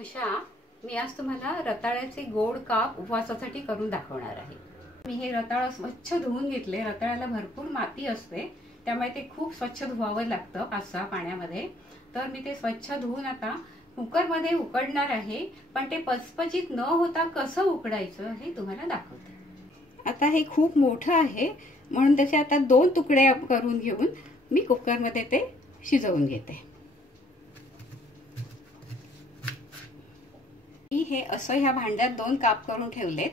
उषा, मी आज तुम्हाला रताळ्याचे गोड काप उपवासासाठी करून दाखवणार आहे। मी हे रताळ स्वच्छ धुवून घेतले। रताळ्याला भरपूर माती असते, त्यामुळे ते खूप स्वच्छ धुवावं लागतं 5-6 पाण्यामध्ये। तर मी ते स्वच्छ धुवून आता कुकर मध्ये उकडणार आहे, पण ते पचपचित न होता कसं उकडायचं हे तुम्हाला दाखवते। आता हे खूप मोठं आहे म्हणून त्याचे आता 2 तुकडे करून घेऊन मी कुकर मध्ये ते शिजवून घेते। हे असं ह्या भांड्यात 2 काप करून ठेवलेत।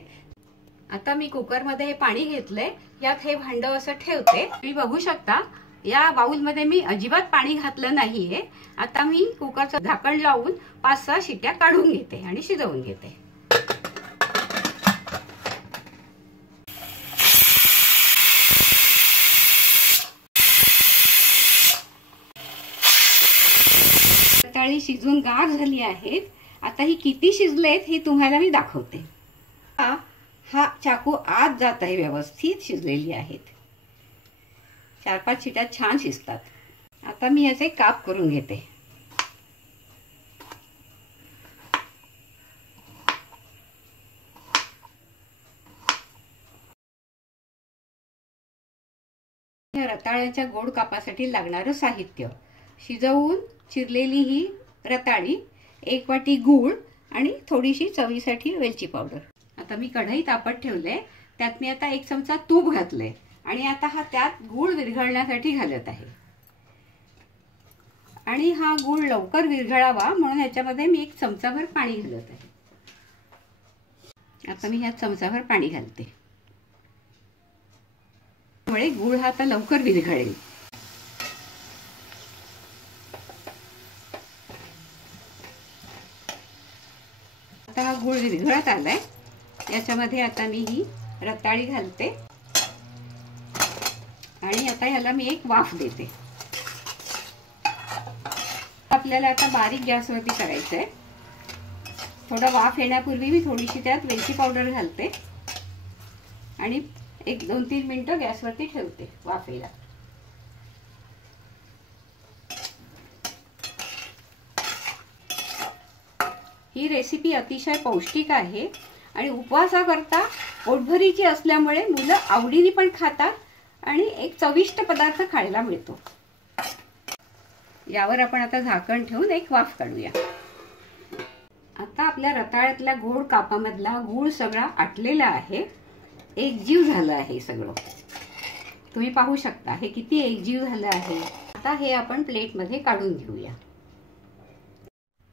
आता मी कुकर मध्ये हे पाणी घेतले, यात हे भांड असं ठेवते। तुम्ही बघू शकता या बाउल मध्ये मी अजिबात पाणी घातलं नाहीये। आता मी कुकरचं झाकण लावून 5-6 शिट्ट्या काढून घेते आणि शिजवून घेते। रताळी शिजून गार झाली आहेत। आता ही किती शिजलेत हे तुम्हाला मी दाखवते। हा चाकू आत जात आहे, व्यवस्थित शिजलेली आहेत। 4-5 शिट्यात छान शिजतात। आता मी याचे काप करून घेते। रताळ्याच्या गोड कापासाठी लागणारं साहित्य: शिजवून चिरलेली ही रताळी, 1 वाटी गूळ आणि थोडीशी चवीसाठी वेलची पावडर। आता मी कढई तापत ठेवले, त्यात मी आता 1 चमचा तूप घातले आणि आता हा त्यात गूळ विरघळण्यासाठी घालत आहे। आणि हा गूळ लवकर विरघळावा म्हणून याच्यामध्ये मी 1 चमचाभर पाणी घालत आहे। आता मी ह्यात चमचाभर पाणी घालते, त्यामुळे गूळ हा आता लवकर विरघळेल। आता हा गूळ विरघळत आलाय, याच्यामध्ये आता मी ही रताळी घालते आणि आता ह्याला मी 1 वाफ देते। आपल्याला आता बारीक गॅसवरती करायचंय। थोडा वाफ येण्यापूर्वी मी थोडीशी त्यात वेलची पावडर घालते आणि 1-2-3 मिनिटं गॅसवरती ठेवते वाफेला। ही रेसिपी अतिशय पौष्टिक आहे आणि उपवासाकरता पोटभरीची असल्यामुळे मुलं आवडीने पण खातात आणि एक चविष्ट पदार्थ खायला मिळतो। यावर आपण आता झाकण ठेवून 1 वाफ काढूया। आता आपल्या रताळ्यातल्या गोड कापामधला गूळ सगळा आटलेला आहे, एकजीव झालं आहे सगळं। तुम्ही पाहू शकता हे किती एकजीव झालं आहे। आता हे आपण प्लेटमध्ये काढून घेऊया।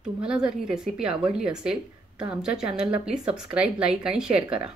तुम्हाला जर ही रेसिपी आवडली असेल तर आमच्या चॅनलला प्लीज सबस्क्राईब, लाईक आणि शेअर करा।